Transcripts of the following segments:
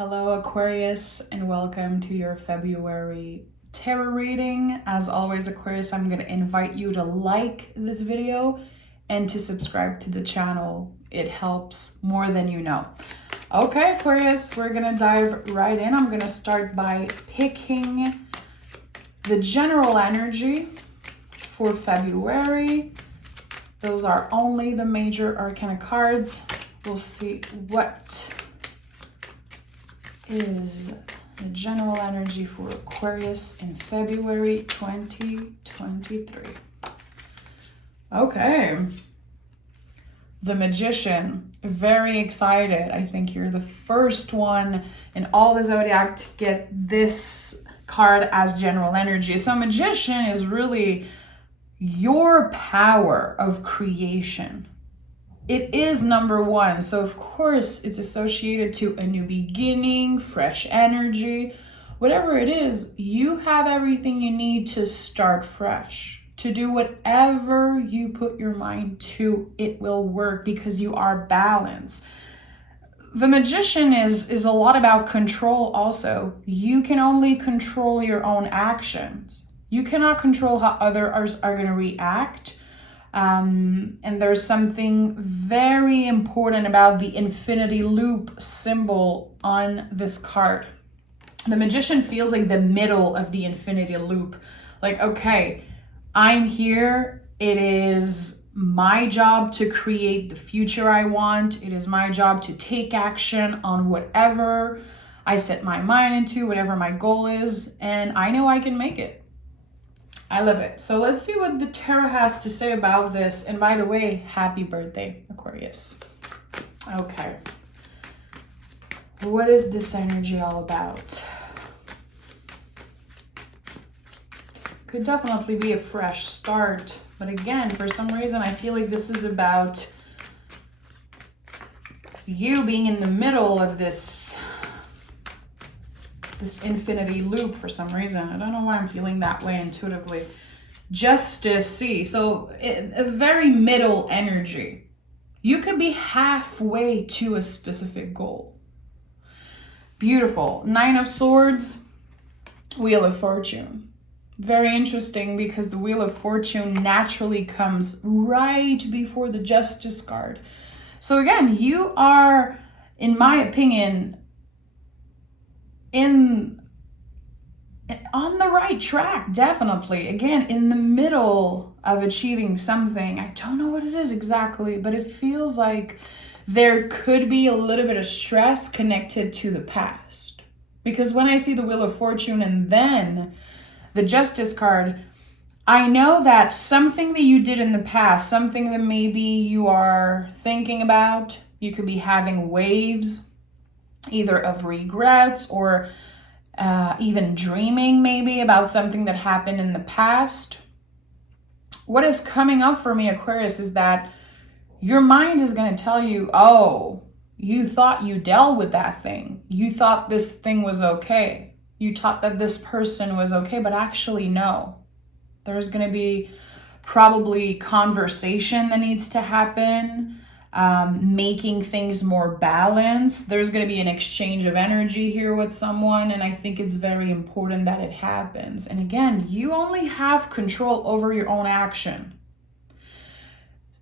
Hello Aquarius, and welcome to your February tarot reading. As always, Aquarius, I'm going to invite you to like this video and to subscribe to the channel. It helps more than you know. Okay, Aquarius, we're going to dive right in. I'm going to start by picking the general energy for February. Those are only the major arcana cards. We'll see what is the general energy for Aquarius in February 2023. Okay. The Magician. Very excited. I think you're the first one in all the zodiac to get this card as general energy. So Magician is really your power of creation. It is number one. So of course it's associated to a new beginning, fresh energy. Whatever it is, you have everything you need to start fresh. To do whatever you put your mind to, it will work because you are balanced. The Magician is a lot about control also. You can only control your own actions. You cannot control how others are going to react. And there's something very important about the infinity loop symbol on this card. The Magician feels like the middle of the infinity loop. Like, okay, I'm here. It is my job to create the future I want. It is my job to take action on whatever I set my mind into, whatever my goal is, and I know I can make it. I love it. So let's see what the tarot has to say about this. And by the way, happy birthday, Aquarius. Okay. What is this energy all about? Could definitely be a fresh start. But again, for some reason, I feel like this is about you being in the middle of this infinity loop for some reason. I don't know why I'm feeling that way intuitively. Just to see. So a very middle energy. You could be halfway to a specific goal. Beautiful. 9 of Swords, Wheel of Fortune. Very interesting because the Wheel of Fortune naturally comes right before the Justice card. So again, you are, in my opinion, on the right track, definitely. Again, in the middle of achieving something. I don't know what it is exactly, but it feels like there could be a little bit of stress connected to the past. Because when I see the Wheel of Fortune and then the Justice card, I know that something that you did in the past, something that maybe you are thinking about, you could be having waves either of regrets or even dreaming maybe about something that happened in the past. What is coming up for me, Aquarius, is that your mind is going to tell you, oh, you thought you dealt with that thing. You thought this thing was okay. You thought that this person was okay, but actually no. There's going to be probably conversation that needs to happen. Making things more balanced. There's going to be an exchange of energy here with someone, and I think it's very important that it happens. And again, you only have control over your own action.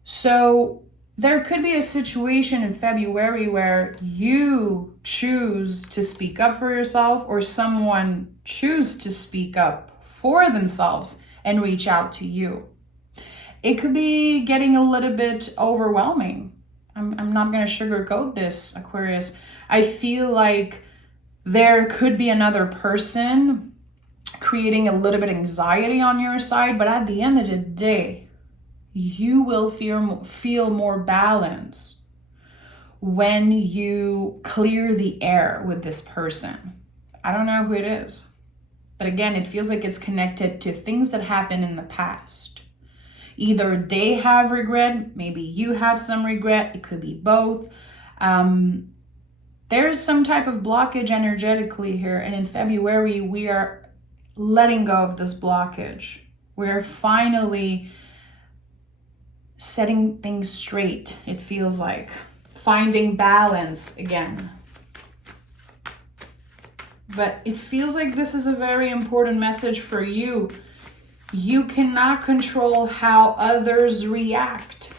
So there could be a situation in February where you choose to speak up for yourself or someone choose to speak up for themselves and reach out to you. It could be getting a little bit overwhelming. I'm not going to sugarcoat this, Aquarius. I feel like there could be another person creating a little bit of anxiety on your side, but at the end of the day, you will feel more balanced when you clear the air with this person. I don't know who it is, but again, it feels like it's connected to things that happened in the past. Either they have regret, maybe you have some regret, it could be both. There's some type of blockage energetically here, and in February, we are letting go of this blockage. We're finally setting things straight, it feels like. Finding balance again. but it feels like this is a very important message for you. You cannot control how others react.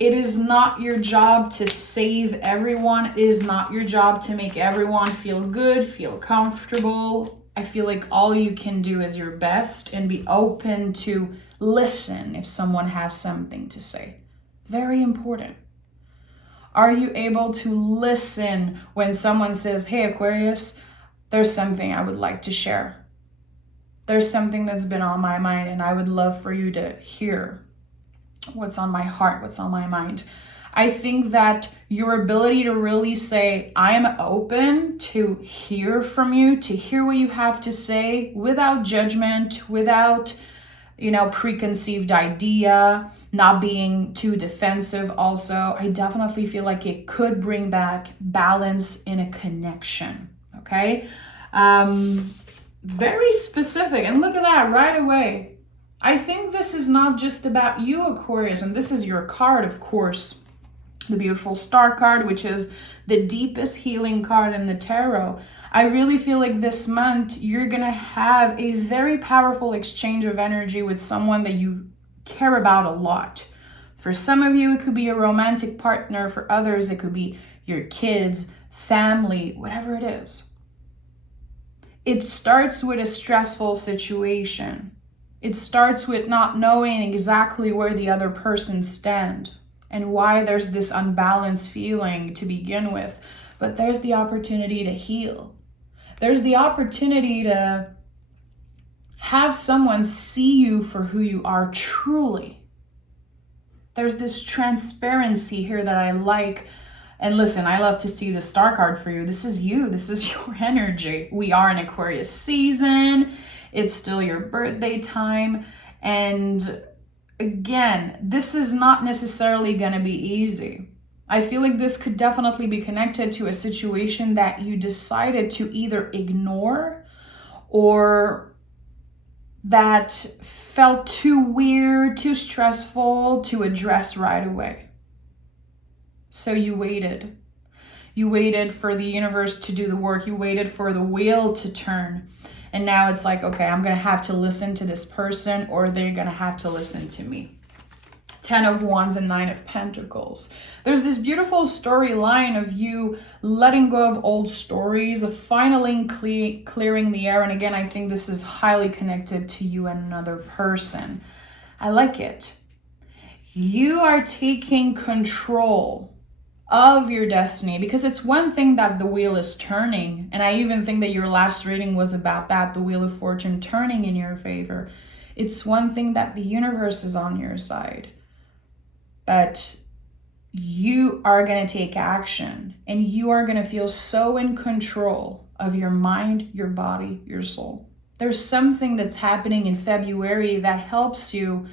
It is not your job to save everyone. It is not your job to make everyone feel good, feel comfortable. I feel like all you can do is your best and be open to listen if someone has something to say. Very important. Are you able to listen when someone says, hey, Aquarius, there's something I would like to share. There's something that's been on my mind and I would love for you to hear what's on my heart, what's on my mind. I think that your ability to really say, I am open to hear from you, to hear what you have to say without judgment, without preconceived idea, not being too defensive also. I definitely feel like it could bring back balance in a connection, okay? Very specific, and look at that right away. I think this is not just about you, Aquarius, and this is your card, of course, the beautiful Star card, which is the deepest healing card in the tarot. I really feel like this month you're going to have a very powerful exchange of energy with someone that you care about a lot. For some of you, it could be a romantic partner. For others, it could be your kids, family, whatever it is. It starts with a stressful situation. It starts with not knowing exactly where the other person stands and why there's this unbalanced feeling to begin with. But there's the opportunity to heal. There's the opportunity to have someone see you for who you are truly. There's this transparency here that I like. And listen, I love to see the Star card for you. This is you. This is your energy. We are in Aquarius season. It's still your birthday time. And again, this is not necessarily going to be easy. I feel like this could definitely be connected to a situation that you decided to either ignore or that felt too weird, too stressful to address right away. So you waited. You waited for the universe to do the work. You waited for the wheel to turn. And now it's like, okay, I'm going to have to listen to this person or they're going to have to listen to me. 10 of Wands and 9 of Pentacles. There's this beautiful storyline of you letting go of old stories, of finally clearing the air. And again, I think this is highly connected to you and another person. I like it. You are taking control of your destiny, because it's one thing that the wheel is turning. And I even think that your last reading was about that, the Wheel of Fortune turning in your favor. It's one thing that the universe is on your side. But you are going to take action and you are going to feel so in control of your mind, your body, your soul. There's something that's happening in February that helps you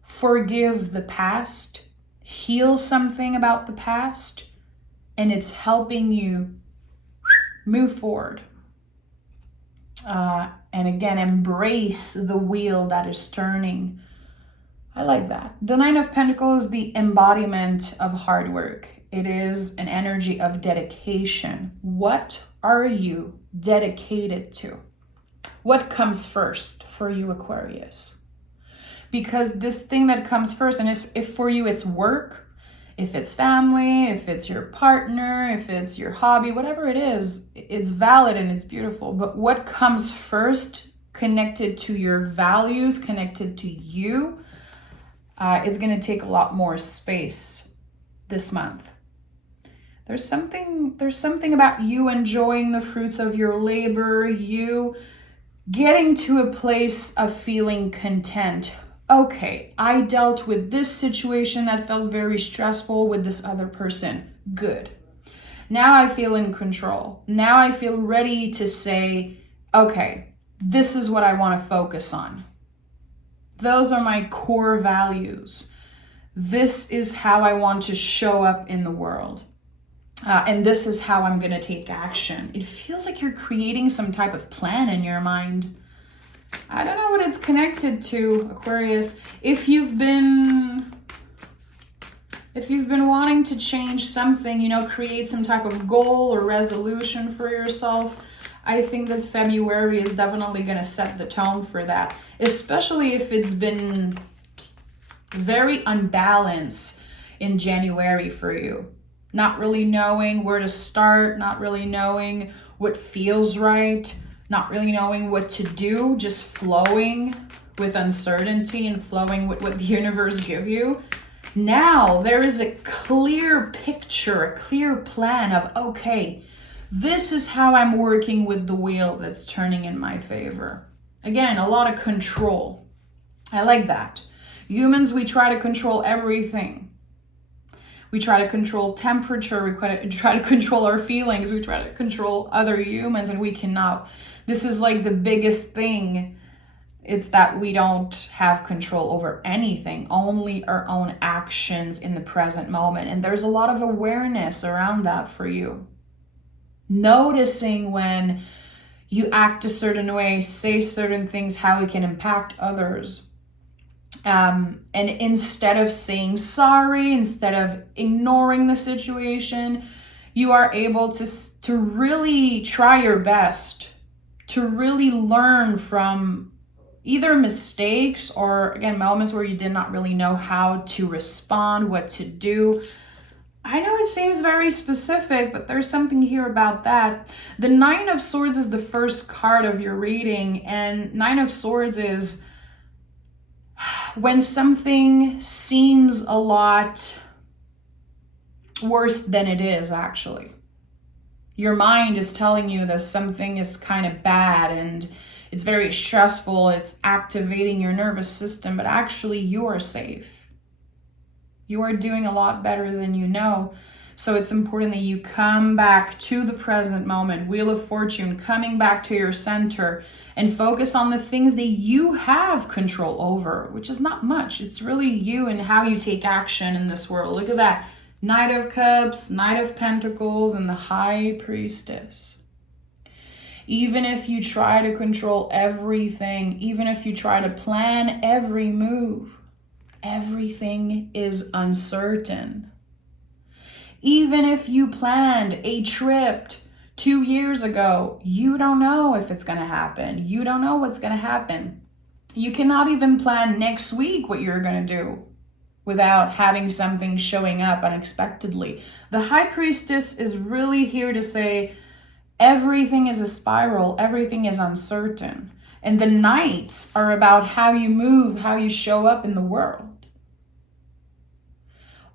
forgive the past, heal something about the past, and it's helping you move forward. And again, embrace the wheel that is turning. I like that. The 9 of Pentacles is the embodiment of hard work. It is an energy of dedication. What are you dedicated to? What comes first for you, Aquarius? Because this thing that comes first, and if for you it's work, if it's family, if it's your partner, if it's your hobby, whatever it is, it's valid and it's beautiful. But what comes first, connected to your values, connected to you, it's going to take a lot more space this month. There's something about you enjoying the fruits of your labor, you getting to a place of feeling content. Okay, I dealt with this situation that felt very stressful with this other person. Good. Now I feel in control. Now I feel ready to say, okay, this is what I want to focus on. Those are my core values. This is how I want to show up in the world. And this is how I'm going to take action. It feels like you're creating some type of plan in your mind. I don't know what it's connected to, Aquarius. If you've been If you've been wanting to change something, you know, create some type of goal or resolution for yourself, I think that February is definitely going to set the tone for that, especially if it's been very unbalanced in January for you. Not really knowing where to start, not really knowing what feels right, not really knowing what to do, just flowing with uncertainty and flowing with what the universe gives you. Now there is a clear picture, a clear plan of, okay, this is how I'm working with the wheel that's turning in my favor. Again, a lot of control. I like that. Humans, we try to control everything. We try to control temperature, we try to control our feelings, we try to control other humans, and we cannot. This is like the biggest thing. It's that we don't have control over anything, only our own actions in the present moment. And there's a lot of awareness around that for you. Noticing when you act a certain way, say certain things, how it can impact others. And instead of saying sorry, instead of ignoring the situation, you are able to really try your best, to really learn from either mistakes or, again, moments where you did not really know how to respond, what to do. I know it seems very specific, but there's something here about that. The Nine of Swords is the first card of your reading, and Nine of Swords is when something seems a lot worse than it is, actually. Your mind is telling you that something is kind of bad and it's very stressful, it's activating your nervous system, but actually you are safe. You are doing a lot better than you know. So it's important that you come back to the present moment, Wheel of Fortune, coming back to your center and focus on the things that you have control over, which is not much. It's really you and how you take action in this world. Look at that. Knight of Cups, Knight of Pentacles, and the High Priestess. Even if you try to control everything, even if you try to plan every move, everything is uncertain. Even if you planned a trip 2 years ago, you don't know if it's going to happen. You don't know what's going to happen. You cannot even plan next week what you're going to do without having something showing up unexpectedly. The High Priestess is really here to say everything is a spiral, everything is uncertain. And the Knights are about how you move, how you show up in the world.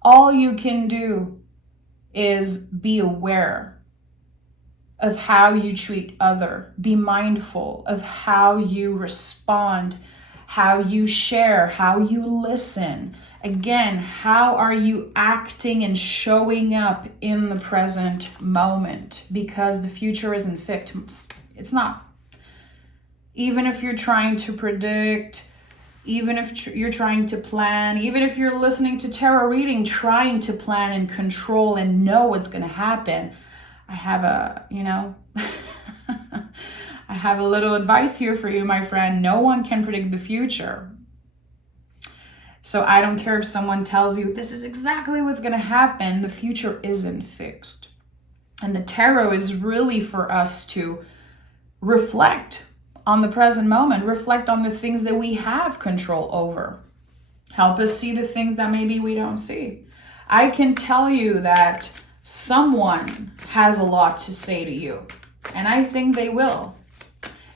All you can do is be aware of how you treat other. Be mindful of how you respond, how you share, how you listen. Again, how are you acting and showing up in the present moment? Because the future isn't fixed. It's not. Even if you're trying to predict, even if you're trying to plan, even if you're listening to tarot reading, trying to plan and control and know what's going to happen, I have I have a little advice here for you, my friend. No one can predict the future. So I don't care if someone tells you this is exactly what's going to happen. The future isn't fixed. And the tarot is really for us to reflect on the present moment, reflect on the things that we have control over. Help us see the things that maybe we don't see. I can tell you that someone has a lot to say to you, and I think they will.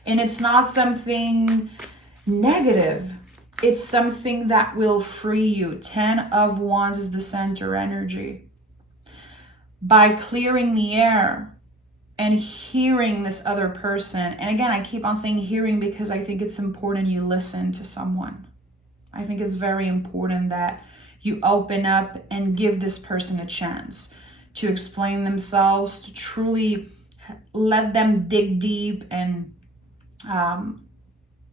And it's not something negative. It's something that will free you. 10 of Wands is the center energy. By clearing the air and hearing this other person, and again, I keep on saying hearing because I think it's important you listen to someone. I think it's very important that you open up and give this person a chance to explain themselves, to truly let them dig deep and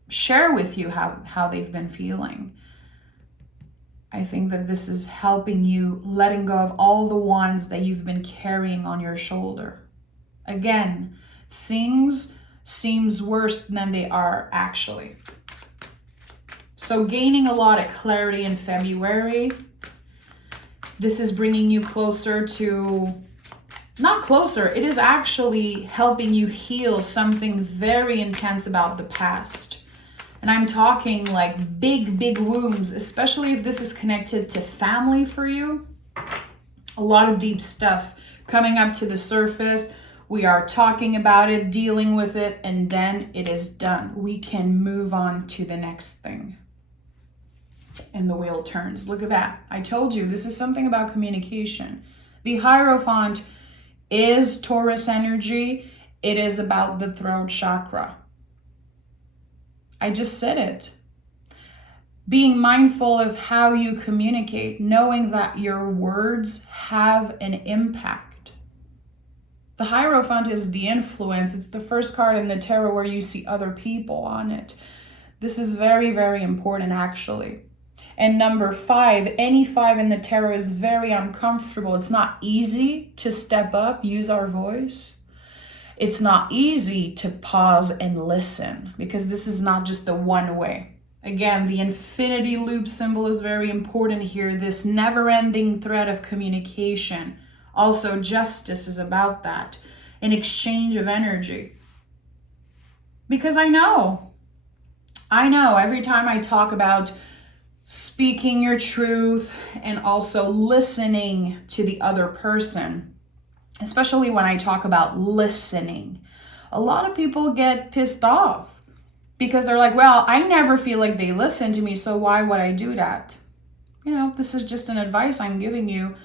share with you how they've been feeling. I think that this is helping you letting go of all the wands that you've been carrying on your shoulder. Again, things seems worse than they are actually. So gaining a lot of clarity in February. This is bringing you closer to, not closer, it is actually helping you heal something very intense about the past. And I'm talking like big wounds, especially if this is connected to family for you. A lot of deep stuff coming up to the surface. We are talking about it, dealing with it, and then it is done. We can move on to the next thing. And the wheel turns. Look at that. I told you, this is something about communication. The Hierophant is Taurus energy. It is about the throat chakra. I just said it. Being mindful of how you communicate, knowing that your words have an impact. The Hierophant is the influence. It's the first card in the tarot where you see other people on it. This is very, very important, actually. And number 5, any 5 in the tarot is very uncomfortable. It's not easy to step up, use our voice. It's not easy to pause and listen, because this is not just the one way. Again, the infinity loop symbol is very important here. This never-ending thread of communication. Also, justice is about that. An exchange of energy. Because I know every time I talk about speaking your truth and also listening to the other person, especially when I talk about listening, a lot of people get pissed off because they're like, well, I never feel like they listen to me, so why would I do that? You know, this is just an advice I'm giving you.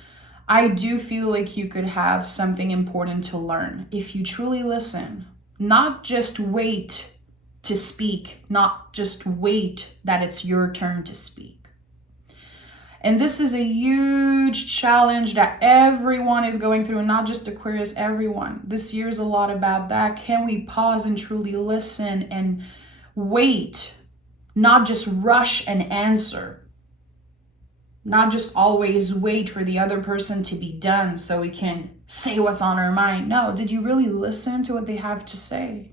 I do feel like you could have something important to learn if you truly listen, not just wait to speak, not just wait that it's your turn to speak. And this is a huge challenge that everyone is going through, not just Aquarius, everyone. This year is a lot about that. Can we pause and truly listen and wait, not just rush and answer, not just always wait for the other person to be done so we can say what's on our mind. No, did you really listen to what they have to say?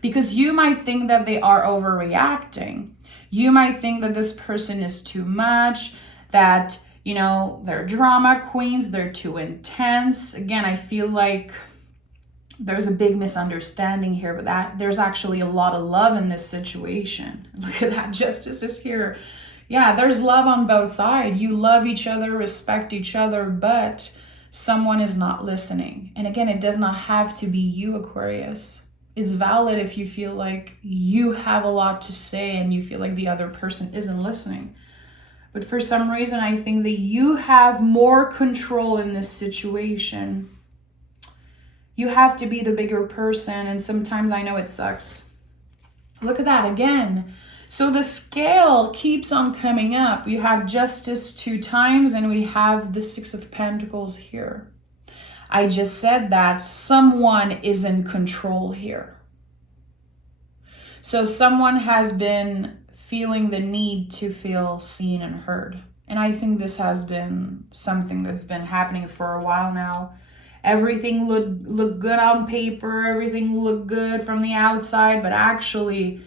Because you might think that they are overreacting. You might think that this person is too much, that, you know, they're drama queens, they're too intense. Again, I feel like there's a big misunderstanding here, but that there's actually a lot of love in this situation. Look at that, justice is here. Yeah, there's love on both sides. You love each other, respect each other, but someone is not listening. And again, it does not have to be you, Aquarius. It's valid if you feel like you have a lot to say and you feel like the other person isn't listening. But for some reason, I think that you have more control in this situation. You have to be the bigger person, and sometimes I know it sucks. Look at that again. So the scale keeps on coming up. You have justice 2 times, and we have the 6 of Pentacles here. I just said that someone is in control here. So someone has been feeling the need to feel seen and heard. And I think this has been something that's been happening for a while now. Everything looked good on paper, everything looked good from the outside, but actually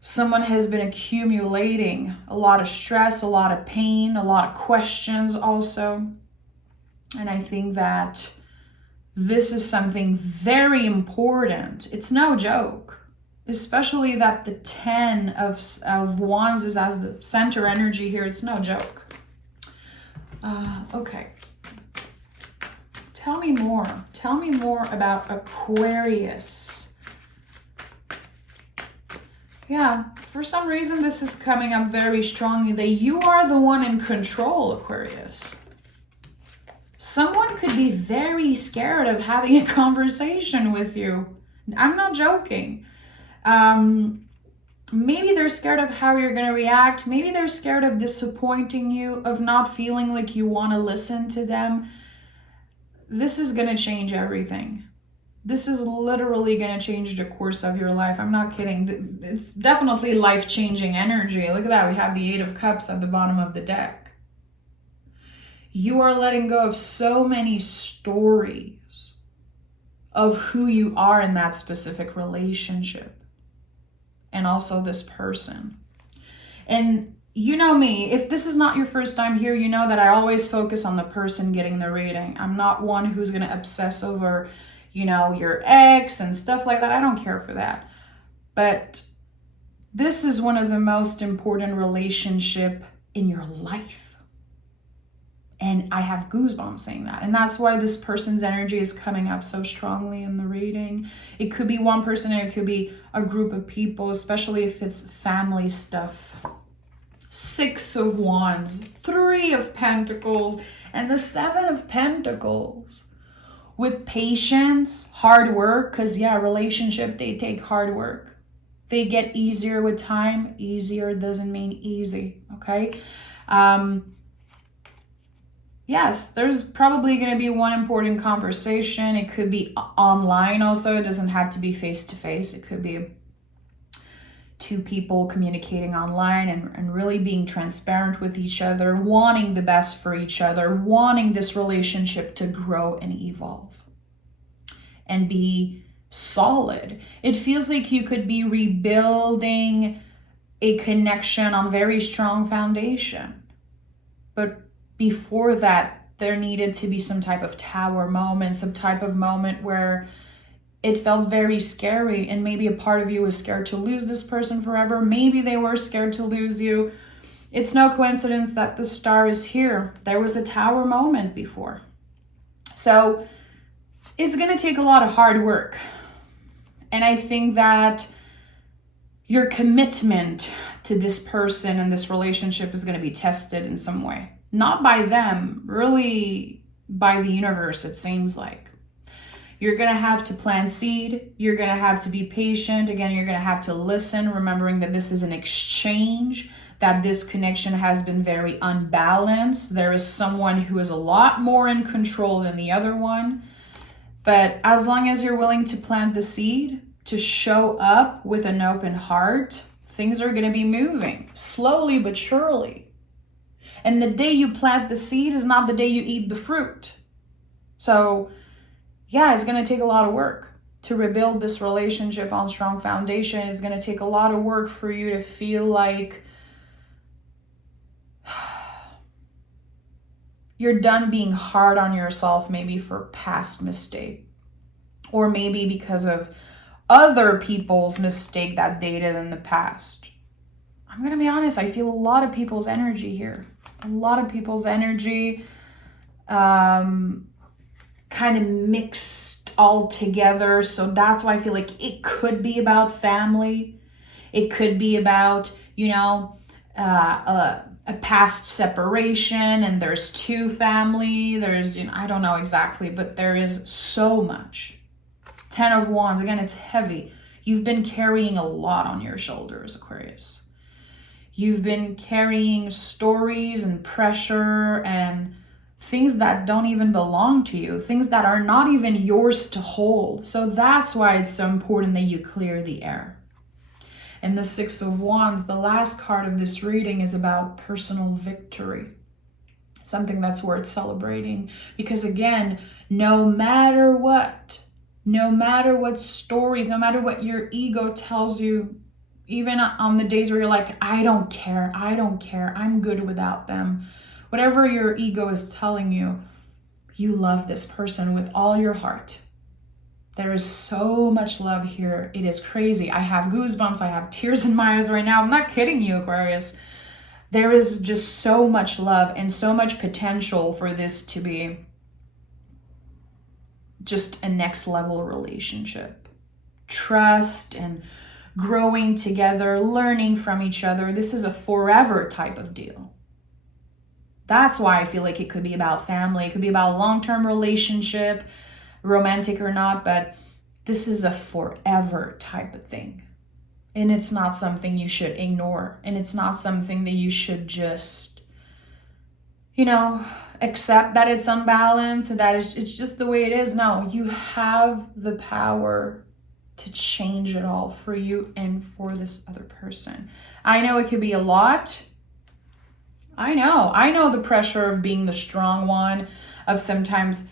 someone has been accumulating a lot of stress, a lot of pain, a lot of questions also. And I think that this is something very important. It's no joke. Especially that the 10 of Wands is as the center energy here. It's no joke. Okay. Tell me more. Tell me more about Aquarius. Yeah, for some reason this is coming up very strongly that you are the one in control, Aquarius. Someone could be very scared of having a conversation with you. I'm not joking. Maybe they're scared of how you're going to react. Maybe they're scared of disappointing you, of not feeling like you want to listen to them. This is going to change everything. This is literally going to change the course of your life. I'm not kidding. It's definitely life-changing energy. Look at that. We have the 8 of Cups at the bottom of the deck. You are letting go of so many stories of who you are in that specific relationship. And also this person. And you know me, if this is not your first time here, you know that I always focus on the person getting the reading. I'm not one who's going to obsess over, your ex and stuff like that. I don't care for that. But this is one of the most important relationship in your life. And I have goosebumps saying that. And that's why this person's energy is coming up so strongly in the reading. It could be one person, or it could be a group of people, especially if it's family stuff. 6 of Wands, 3 of Pentacles, and the 7 of Pentacles. With patience, hard work, because relationship, they take hard work. They get easier with time. Easier doesn't mean easy, okay? Yes, there's probably going to be one important conversation. It could be online also. It doesn't have to be face-to-face. It could be 2 people communicating online and really being transparent with each other, wanting the best for each other, wanting this relationship to grow and evolve and be solid. It feels like you could be rebuilding a connection on very strong foundation. But before that, there needed to be some type of tower moment, some type of moment where it felt very scary, and maybe a part of you was scared to lose this person forever. Maybe they were scared to lose you. It's no coincidence that the star is here. There was a tower moment before. So it's going to take a lot of hard work. And I think that your commitment to this person and this relationship is going to be tested in some way. Not by them, really by the universe, it seems like. You're going to have to plant seed. You're going to have to be patient. Again, you're going to have to listen, remembering that this is an exchange, that this connection has been very unbalanced. There is someone who is a lot more in control than the other one. But as long as you're willing to plant the seed, to show up with an open heart, things are going to be moving slowly but surely. And the day you plant the seed is not the day you eat the fruit. So it's going to take a lot of work to rebuild this relationship on strong foundation. It's going to take a lot of work for you to feel like you're done being hard on yourself, maybe for past mistake, or maybe because of other people's mistake that dated in the past. I'm going to be honest, I feel a lot of people's energy here. A lot of people's energy kind of mixed all together. So that's why I feel like it could be about family. It could be about, a past separation, and there's 2 family. There's, I don't know exactly, but there is so much. 10 of Wands, again, it's heavy. You've been carrying a lot on your shoulders, Aquarius. You've been carrying stories and pressure and things that don't even belong to you, things that are not even yours to hold. So that's why it's so important that you clear the air. And the 6 of Wands, the last card of this reading, is about personal victory. Something that's worth celebrating. Because again, no matter what stories, no matter what your ego tells you, even on the days where you're like, I don't care, I'm good without them. Whatever your ego is telling you, you love this person with all your heart. There is so much love here. It is crazy. I have goosebumps. I have tears in my eyes right now. I'm not kidding you, Aquarius. There is just so much love and so much potential for this to be just a next level relationship. Trust and growing together, learning from each other. This is a forever type of deal. That's why I feel like it could be about family. It could be about a long-term relationship, romantic or not, but this is a forever type of thing. And it's not something you should ignore. And it's not something that you should just, accept that it's unbalanced and that it's just the way it is. No, you have the power to change it all for you and for this other person. I know it could be a lot. I know the pressure of being the strong one, of sometimes,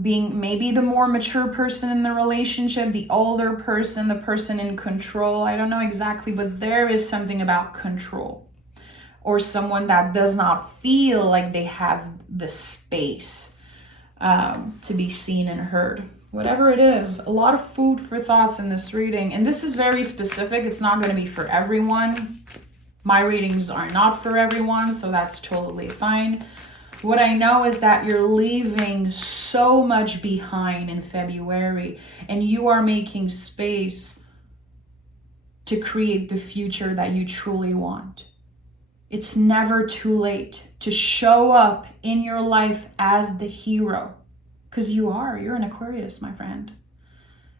being maybe the more mature person in the relationship, the older person, the person in control. I don't know exactly, but there is something about control. Or someone that does not feel like they have the space to be seen and heard. Whatever it is, a lot of food for thoughts in this reading. And this is very specific. It's not going to be for everyone. My readings are not for everyone, so that's totally fine. What I know is that you're leaving so much behind in February, and you are making space to create the future that you truly want. It's never too late to show up in your life as the hero, because you're an Aquarius, my friend.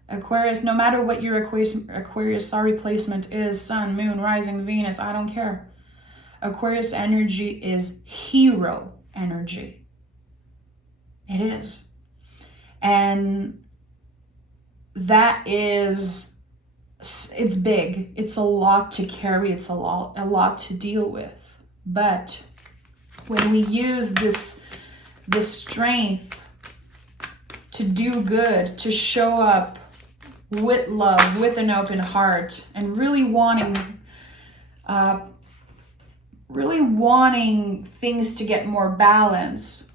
Aquarius, no matter what your Aquarius placement is, Sun, Moon, Rising, Venus, I don't care. Aquarius energy is hero energy. It is. And that is, it's big. It's a lot to carry. It's a lot to deal with. But when we use this strength to do good, to show up with love, with an open heart, and really wanting things to get more balance,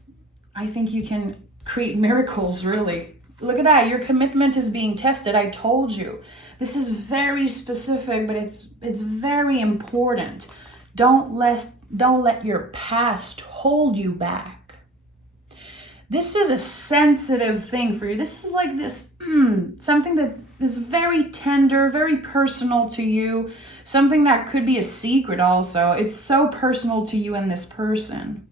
I think you can create miracles, really. Look at that. Your commitment is being tested. I told you. This is very specific, but it's very important. Don't let your past hold you back. This is a sensitive thing for you. This is like this, something that is very tender, very personal to you. Something that could be a secret also. It's so personal to you and this person.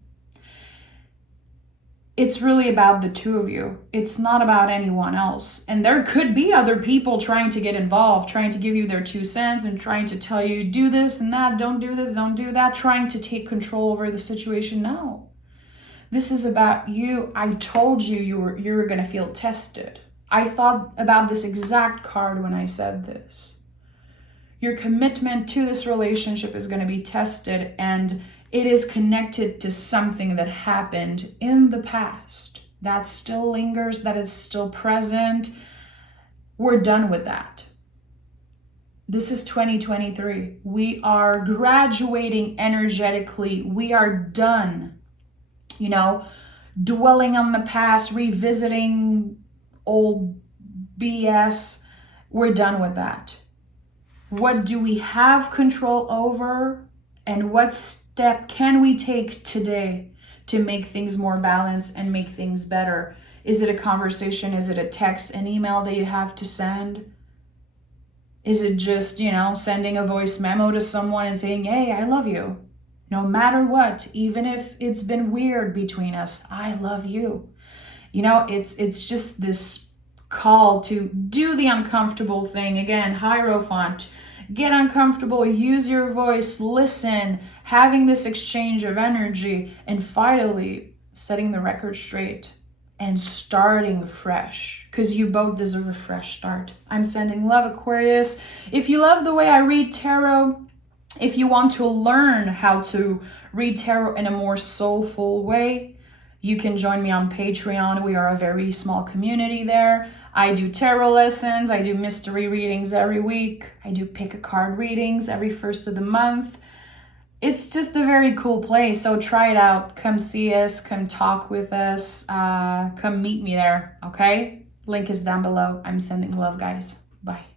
It's really about the two of you. It's not about anyone else. And there could be other people trying to get involved, trying to give you their 2 cents and trying to tell you, do this and that, don't do this, don't do that, trying to take control over the situation. No. This is about you. I told you you were going to feel tested. I thought about this exact card when I said this. Your commitment to this relationship is going to be tested, and it is connected to something that happened in the past that still lingers, that is still present. We're done with that. This is 2023. We are graduating energetically. We are done, dwelling on the past, revisiting old BS. We're done with that. What do we have control over, and what step can we take today to make things more balanced and make things better? Is it a conversation? Is it a text, an email that you have to send? Is it just, sending a voice memo to someone and saying, hey, I love you. No matter what, even if it's been weird between us, I love you. It's just this call to do the uncomfortable thing. Again, Hierophant, get uncomfortable, use your voice, listen, having this exchange of energy, and finally setting the record straight and starting fresh, because you both deserve a fresh start. I'm sending love, Aquarius. If you love the way I read tarot, if you want to learn how to read tarot in a more soulful way, you can join me on Patreon. We are a very small community there. I do tarot lessons. I do mystery readings every week. I do pick a card readings every first of the month. It's just a very cool place. So try it out. Come see us. Come talk with us. Come meet me there. Okay? Link is down below. I'm sending love, guys. Bye.